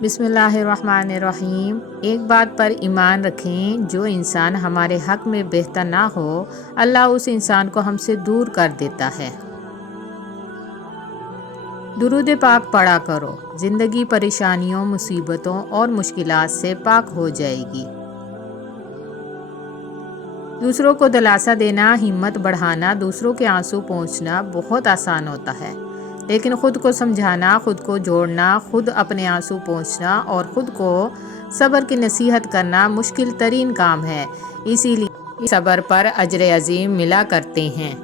بسم اللہ الرحمن الرحیم۔ ایک بات پر ایمان رکھیں، جو انسان ہمارے حق میں بہتر نہ ہو، اللہ اس انسان کو ہم سے دور کر دیتا ہے۔ درود پاک پڑھا کرو، زندگی پریشانیوں، مصیبتوں اور مشکلات سے پاک ہو جائے گی۔ دوسروں کو دلاسا دینا، ہمت بڑھانا، دوسروں کے آنسو پوچھنا بہت آسان ہوتا ہے، لیکن خود کو سمجھانا، خود کو جوڑنا، خود اپنے آنسو پوچھنا اور خود کو صبر کی نصیحت کرنا مشکل ترین کام ہے۔ اسی لیے صبر پر اجر عظیم ملا کرتے ہیں۔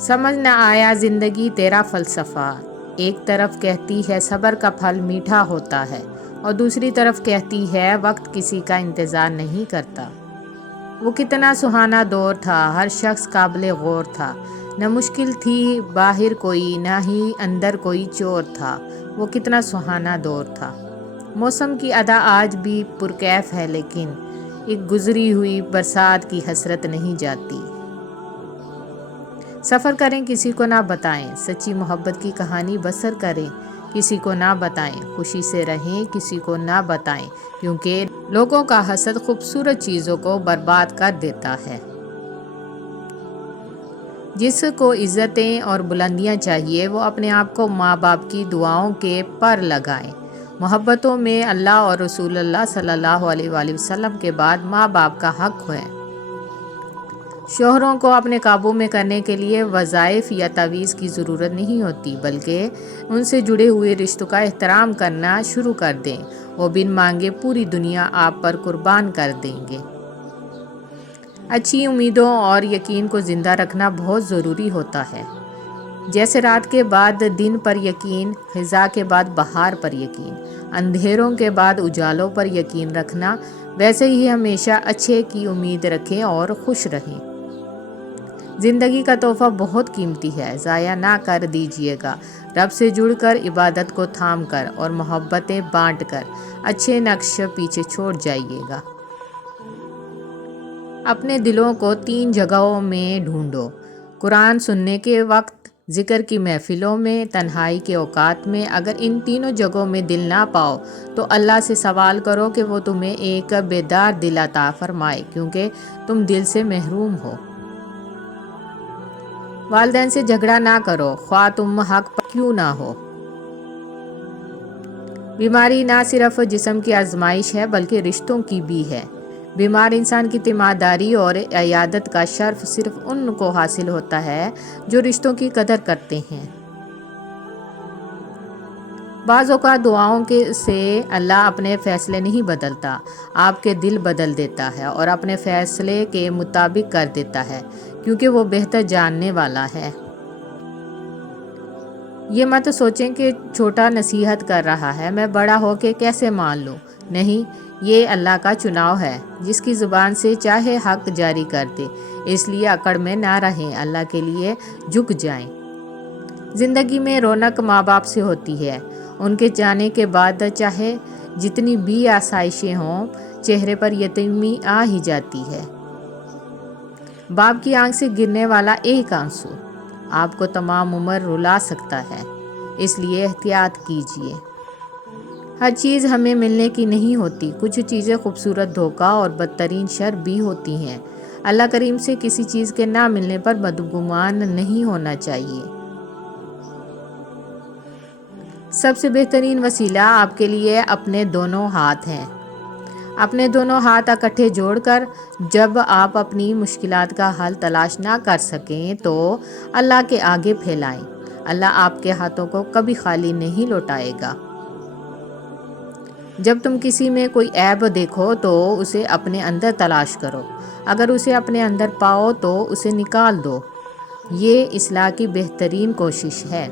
سمجھ نہ آیا زندگی تیرا فلسفہ، ایک طرف کہتی ہے صبر کا پھل میٹھا ہوتا ہے اور دوسری طرف کہتی ہے وقت کسی کا انتظار نہیں کرتا۔ وہ کتنا سہانا دور تھا، ہر شخص قابل غور تھا، نہ مشکل تھی باہر کوئی، نہ ہی اندر کوئی چور تھا۔ وہ کتنا سہانا دور تھا۔ موسم کی ادا آج بھی پرکیف ہے، لیکن ایک گزری ہوئی برسات کی حسرت نہیں جاتی۔ سفر کریں کسی کو نہ بتائیں، سچی محبت کی کہانی بسر کریں کسی کو نہ بتائیں، خوشی سے رہیں کسی کو نہ بتائیں، کیونکہ لوگوں کا حسد خوبصورت چیزوں کو برباد کر دیتا ہے۔ جس کو عزتیں اور بلندیاں چاہیے، وہ اپنے آپ کو ماں باپ کی دعاؤں کے پر لگائیں۔ محبتوں میں اللہ اور رسول اللہ صلی اللہ علیہ وآلہ وسلم کے بعد ماں باپ کا حق ہے۔ شوہروں کو اپنے قابو میں کرنے کے لیے وظائف یا تعویذ کی ضرورت نہیں ہوتی، بلکہ ان سے جڑے ہوئے رشتوں کا احترام کرنا شروع کر دیں۔ وہ بن مانگے پوری دنیا آپ پر قربان کر دیں گے۔ اچھی امیدوں اور یقین کو زندہ رکھنا بہت ضروری ہوتا ہے۔ جیسے رات کے بعد دن پر یقین، خزاں کے بعد بہار پر یقین، اندھیروں کے بعد اجالوں پر یقین رکھنا، ویسے ہی ہمیشہ اچھے کی امید رکھیں اور خوش رہیں۔ زندگی کا تحفہ بہت قیمتی ہے، ضائع نہ کر دیجیے گا۔ رب سے جڑ کر، عبادت کو تھام کر اور محبتیں بانٹ کر اچھے نقش پیچھے چھوڑ جائیے گا۔ اپنے دلوں کو 3 جگہوں میں ڈھونڈو: قرآن سننے کے وقت، ذکر کی محفلوں میں، تنہائی کے اوقات میں۔ اگر ان تینوں جگہوں میں دل نہ پاؤ تو اللہ سے سوال کرو کہ وہ تمہیں ایک بیدار دل عطا فرمائے، کیونکہ تم دل سے محروم ہو۔ والدین سے جھگڑا نہ کرو، خواہ تم حق پر کیوں نہ ہو۔ بیماری نہ صرف جسم کی آزمائش ہے بلکہ رشتوں کی بھی ہے۔ بیمار انسان کی تیمارداری اور عیادت کا شرف صرف ان کو حاصل ہوتا ہے جو رشتوں کی قدر کرتے ہیں۔ بعض اوقات دعاؤں سے اللہ اپنے فیصلے نہیں بدلتا، آپ کے دل بدل دیتا ہے اور اپنے فیصلے کے مطابق کر دیتا ہے، کیونکہ وہ بہتر جاننے والا ہے۔ یہ مت سوچیں کہ چھوٹا نصیحت کر رہا ہے، میں بڑا ہو کے کیسے مان لوں۔ نہیں، یہ اللہ کا چناؤ ہے، جس کی زبان سے چاہے حق جاری کر دے۔ اس لیے اکڑ میں نہ رہیں، اللہ کے لیے جھک جائیں۔ زندگی میں رونق ماں باپ سے ہوتی ہے۔ ان کے جانے کے بعد چاہے جتنی بھی آسائشیں ہوں، چہرے پر یتیمی آ ہی جاتی ہے۔ باپ کی آنکھ سے گرنے والا ایک آنسو آپ کو تمام عمر رلا سکتا ہے، اس لیے احتیاط کیجیے۔ ہر چیز ہمیں ملنے کی نہیں ہوتی، کچھ چیزیں خوبصورت دھوکہ اور بدترین شر بھی ہوتی ہیں۔ اللہ کریم سے کسی چیز کے نہ ملنے پر بدگمان نہیں ہونا چاہیے۔ سب سے بہترین وسیلہ آپ کے لیے اپنے دونوں ہاتھ ہیں۔ اپنے دونوں ہاتھ اکٹھے جوڑ کر جب آپ اپنی مشکلات کا حل تلاش نہ کر سکیں تو اللہ کے آگے پھیلائیں۔ اللہ آپ کے ہاتھوں کو کبھی خالی نہیں لوٹائے گا۔ جب تم کسی میں کوئی عیب دیکھو تو اسے اپنے اندر تلاش کرو، اگر اسے اپنے اندر پاؤ تو اسے نکال دو۔ یہ اصلاح کی بہترین کوشش ہے۔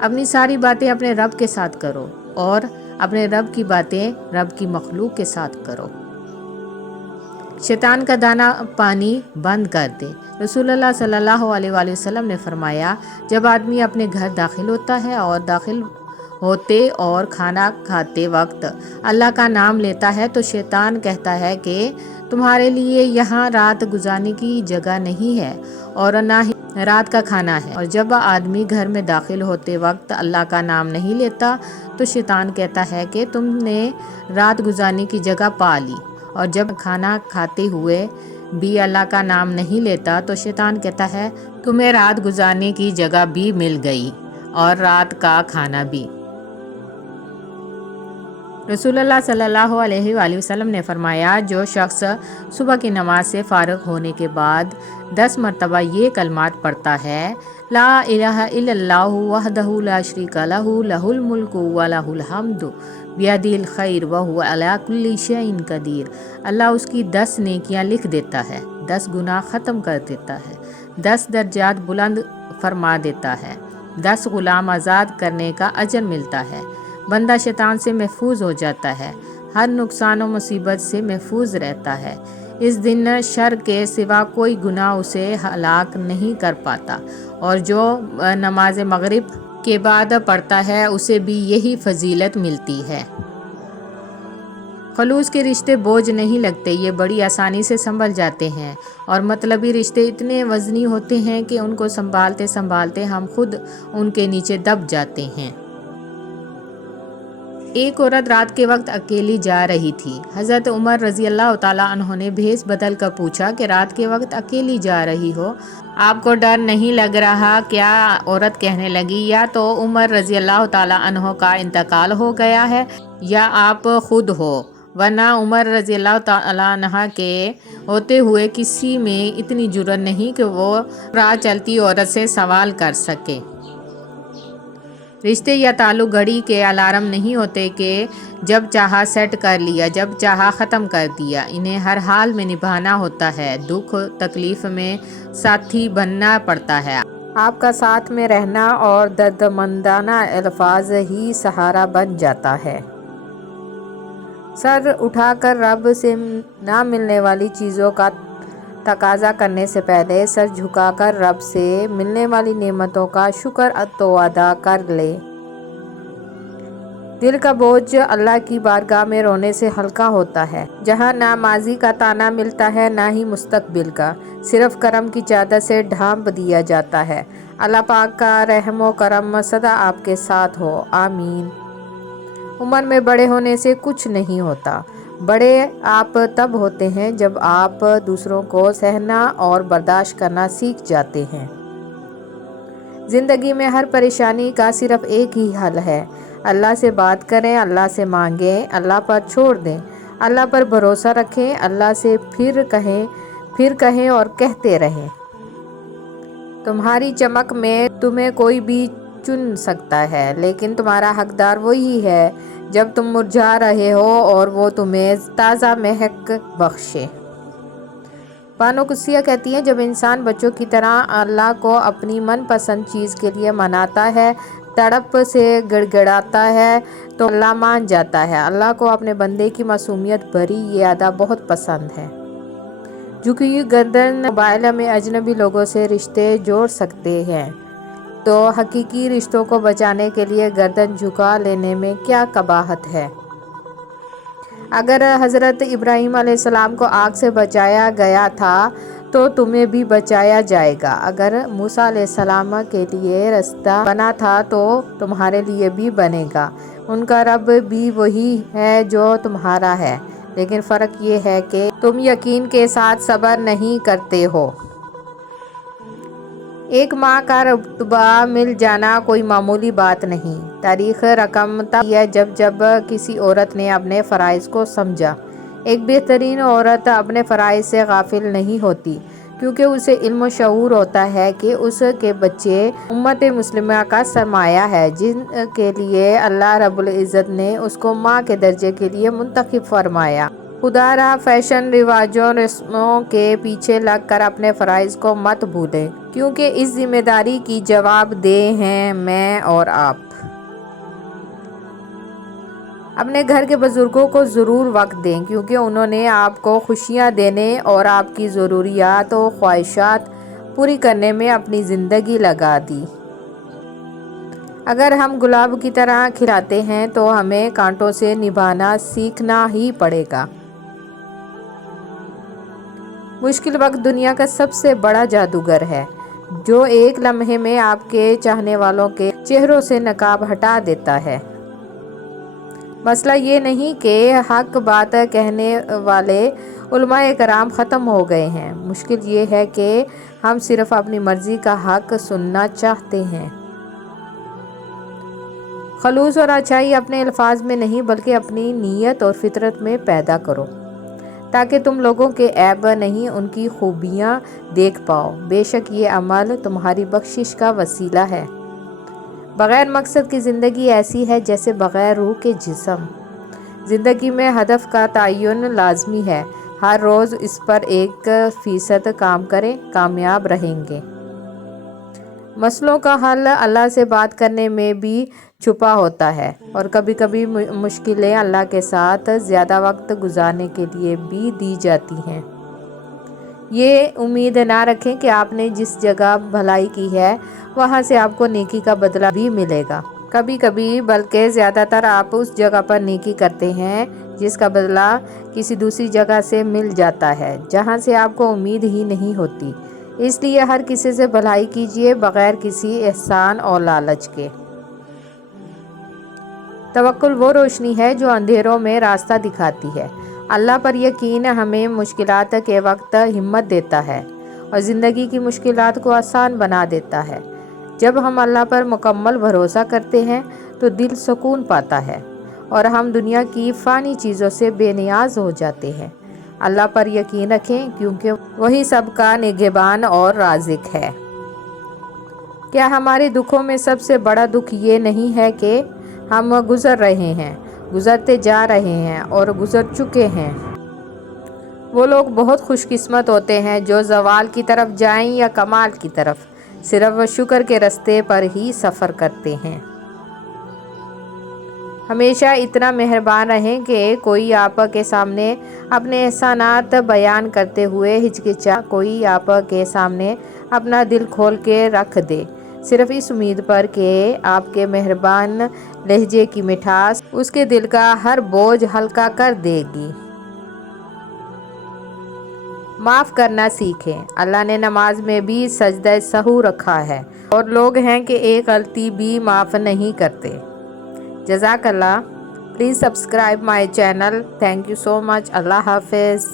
اپنی ساری باتیں اپنے رب کے ساتھ کرو اور اپنے رب کی باتیں رب کی مخلوق کے ساتھ کرو۔ شیطان کا دانہ پانی بند کر دے۔ رسول اللہ صلی اللہ علیہ وآلہ وسلم نے فرمایا، جب آدمی اپنے گھر داخل ہوتا ہے اور داخل ہوتے اور کھانا کھاتے وقت اللہ کا نام لیتا ہے تو شیطان کہتا ہے کہ تمہارے لیے یہاں رات گزارنے کی جگہ نہیں ہے اور نہ ہی رات کا کھانا ہے، اور جب آدمی گھر میں داخل ہوتے وقت اللہ کا نام نہیں لیتا تو شیطان کہتا ہے کہ تم نے رات گزارنے کی جگہ پا لی، اور جب کھانا کھاتے ہوئے بھی اللہ کا نام نہیں لیتا تو شیطان کہتا ہے تمہیں رات گزارنے کی جگہ بھی مل گئی اور رات کا کھانا بھی۔ رسول اللہ صلی اللہ علیہ وآلہ وسلم نے فرمایا، جو شخص صبح کی نماز سے فارغ ہونے کے بعد 10 مرتبہ یہ کلمات پڑھتا ہے، لا الہ الا اللہ وحدہ لا شریک لہ لہ الملک ولہ الحمد بیدہ الخیر وہو علی کل شیء قدیر، اللہ اس کی 10 نیکیاں لکھ دیتا ہے، 10 گناہ ختم کر دیتا ہے، 10 درجات بلند فرما دیتا ہے، 10 غلام آزاد کرنے کا اجر ملتا ہے، بندہ شیطان سے محفوظ ہو جاتا ہے، ہر نقصان و مصیبت سے محفوظ رہتا ہے، اس دن شر کے سوا کوئی گناہ اسے ہلاک نہیں کر پاتا، اور جو نماز مغرب کے بعد پڑھتا ہے اسے بھی یہی فضیلت ملتی ہے۔ خلوص کے رشتے بوجھ نہیں لگتے، یہ بڑی آسانی سے سنبھل جاتے ہیں، اور مطلبی رشتے اتنے وزنی ہوتے ہیں کہ ان کو سنبھالتے سنبھالتے ہم خود ان کے نیچے دب جاتے ہیں۔ ایک عورت رات کے وقت اکیلی جا رہی تھی۔ حضرت عمر رضی اللہ تعالیٰ عنہ نے بھیس بدل کر پوچھا کہ رات کے وقت اکیلی جا رہی ہو، آپ کو ڈر نہیں لگ رہا کیا؟ عورت کہنے لگی، یا تو عمر رضی اللہ تعالیٰ عنہ کا انتقال ہو گیا ہے یا آپ خود ہو، ورنہ عمر رضی اللہ تعالیٰ عنہ کے ہوتے ہوئے کسی میں اتنی جرأت نہیں کہ وہ راہ چلتی عورت سے سوال کر سکے۔ رشتے یا تعلق گھڑی کے الارم نہیں ہوتے کہ جب چاہا سیٹ کر لیا، جب چاہا ختم کر دیا، انہیں ہر حال میں نبھانا ہوتا ہے، دکھ تکلیف میں ساتھی بننا پڑتا ہے، آپ کا ساتھ میں رہنا اور دردمندانہ الفاظ ہی سہارا بن جاتا ہے۔ سر اٹھا کر رب سے نہ ملنے والی چیزوں کا تقاضا کرنے سے پہلے سر جھکا کر رب سے ملنے والی نعمتوں کا شکر تو ادا کر لے۔ دل کا بوجھ اللہ کی بارگاہ میں رونے سے ہلکا ہوتا ہے، جہاں نہ ماضی کا تانا ملتا ہے نہ ہی مستقبل کا، صرف کرم کی چادر سے ڈھانپ دیا جاتا ہے۔ اللہ پاک کا رحم و کرم سدا آپ کے ساتھ ہو، آمین۔ عمر میں بڑے ہونے سے کچھ نہیں ہوتا، بڑے آپ تب ہوتے ہیں جب آپ دوسروں کو سہنا اور برداشت کرنا سیکھ جاتے ہیں۔ زندگی میں ہر پریشانی کا صرف ایک ہی حل ہے، اللہ سے بات کریں، اللہ سے مانگیں، اللہ پر چھوڑ دیں، اللہ پر بھروسہ رکھیں، اللہ سے پھر کہیں اور کہتے رہیں۔ تمہاری چمک میں تمہیں کوئی بھی چن سکتا ہے، لیکن تمہارا حقدار وہی ہے جب تم مرجھا رہے ہو اور وہ تمہیں تازہ مہک بخشے۔ بانو قدسیہ کہتی ہیں، جب انسان بچوں کی طرح اللہ کو اپنی من پسند چیز کے لیے مناتا ہے، تڑپ سے گڑ گڑاتا ہے تو اللہ مان جاتا ہے۔ اللہ کو اپنے بندے کی معصومیت بھری یہ ادا بہت پسند ہے۔ جھکی ہوئی گردن موبائل میں اجنبی لوگوں سے رشتے جوڑ سکتے ہیں، تو حقیقی رشتوں کو بچانے کے لیے گردن جھکا لینے میں کیا قباحت ہے؟ اگر حضرت ابراہیم علیہ السلام کو آگ سے بچایا گیا تھا تو تمہیں بھی بچایا جائے گا، اگر موسیٰ علیہ السلام کے لیے راستہ بنا تھا تو تمہارے لیے بھی بنے گا۔ ان کا رب بھی وہی ہے جو تمہارا ہے، لیکن فرق یہ ہے کہ تم یقین کے ساتھ صبر نہیں کرتے ہو۔ ایک ماں کا رتبہ مل جانا کوئی معمولی بات نہیں۔ تاریخ رقم تب ہے جب کسی عورت نے اپنے فرائض کو سمجھا۔ ایک بہترین عورت اپنے فرائض سے غافل نہیں ہوتی، کیونکہ اسے علم و شعور ہوتا ہے کہ اس کے بچے امت مسلمہ کا سرمایہ ہے، جن کے لیے اللہ رب العزت نے اس کو ماں کے درجے کے لیے منتخب فرمایا۔ خدا را فیشن رواجوں رسموں کے پیچھے لگ کر اپنے فرائض کو مت بھولیں، کیونکہ اس ذمہ داری کی جواب دہ ہیں میں اور آپ۔ اپنے گھر کے بزرگوں کو ضرور وقت دیں، کیونکہ انہوں نے آپ کو خوشیاں دینے اور آپ کی ضروریات و خواہشات پوری کرنے میں اپنی زندگی لگا دی۔ اگر ہم گلاب کی طرح کھلاتے ہیں تو ہمیں کانٹوں سے نبھانا سیکھنا ہی پڑے گا۔ مشکل وقت دنیا کا سب سے بڑا جادوگر ہے۔ جو ایک لمحے میں آپ کے چاہنے والوں کے چہروں سے نقاب ہٹا دیتا ہے۔ مسئلہ یہ نہیں کہ حق بات کہنے والے علماء کرام ختم ہو گئے ہیں، مشکل یہ ہے کہ ہم صرف اپنی مرضی کا حق سننا چاہتے ہیں۔ خلوص اور اچھائی اپنے الفاظ میں نہیں بلکہ اپنی نیت اور فطرت میں پیدا کرو، تاکہ تم لوگوں کے عیب نہیں ان کی خوبیاں دیکھ پاؤ۔ بے شک یہ عمل تمہاری بخشش کا وسیلہ ہے۔ بغیر مقصد کی زندگی ایسی ہے جیسے بغیر روح کے جسم۔ زندگی میں ہدف کا تعین لازمی ہے۔ ہر روز اس پر 1% کام کریں، کامیاب رہیں گے۔ مسئلوں کا حل اللہ سے بات کرنے میں بھی چھپا ہوتا ہے، اور کبھی کبھی مشکلیں اللہ کے ساتھ زیادہ وقت گزارنے کے لیے بھی دی جاتی ہیں۔ یہ امید نہ رکھیں کہ آپ نے جس جگہ بھلائی کی ہے وہاں سے آپ کو نیکی کا بدلہ بھی ملے گا۔ کبھی کبھی بلکہ زیادہ تر آپ اس جگہ پر نیکی کرتے ہیں جس کا بدلہ کسی دوسری جگہ سے مل جاتا ہے جہاں سے آپ کو امید ہی نہیں ہوتی۔ اس لیے ہر کسی سے بھلائی کیجیے بغیر کسی احسان اور لالچ کے۔ توکل وہ روشنی ہے جو اندھیروں میں راستہ دکھاتی ہے۔ اللہ پر یقین ہمیں مشکلات کے وقت ہمت دیتا ہے اور زندگی کی مشکلات کو آسان بنا دیتا ہے۔ جب ہم اللہ پر مکمل بھروسہ کرتے ہیں تو دل سکون پاتا ہے اور ہم دنیا کی فانی چیزوں سے بے نیاز ہو جاتے ہیں۔ اللہ پر یقین رکھیں کیونکہ وہی سب کا نگہبان اور رازق ہے۔ کیا ہمارے دکھوں میں سب سے بڑا دکھ یہ نہیں ہے کہ ہم گزر رہے ہیں، گزرتے جا رہے ہیں اور گزر چکے ہیں؟ وہ لوگ بہت خوش قسمت ہوتے ہیں جو زوال کی طرف جائیں یا کمال کی طرف، صرف شکر کے راستے پر ہی سفر کرتے ہیں۔ ہمیشہ اتنا مہربان رہیں کہ کوئی آپ کے سامنے اپنے احسانات بیان کرتے ہوئے ہچکچائے، کوئی آپ کے سامنے اپنا دل کھول کے رکھ دے، صرف اس امید پر کہ آپ کے مہربان لہجے کی مٹھاس اس کے دل کا ہر بوجھ ہلکا کر دے گی۔ معاف کرنا سیکھیں۔ اللہ نے نماز میں بھی سجدہ سہو رکھا ہے، اور لوگ ہیں کہ ایک غلطی بھی معاف نہیں کرتے۔ جزاک اللہ۔ Please subscribe my channel. Thank you so much. اللہ حافظ۔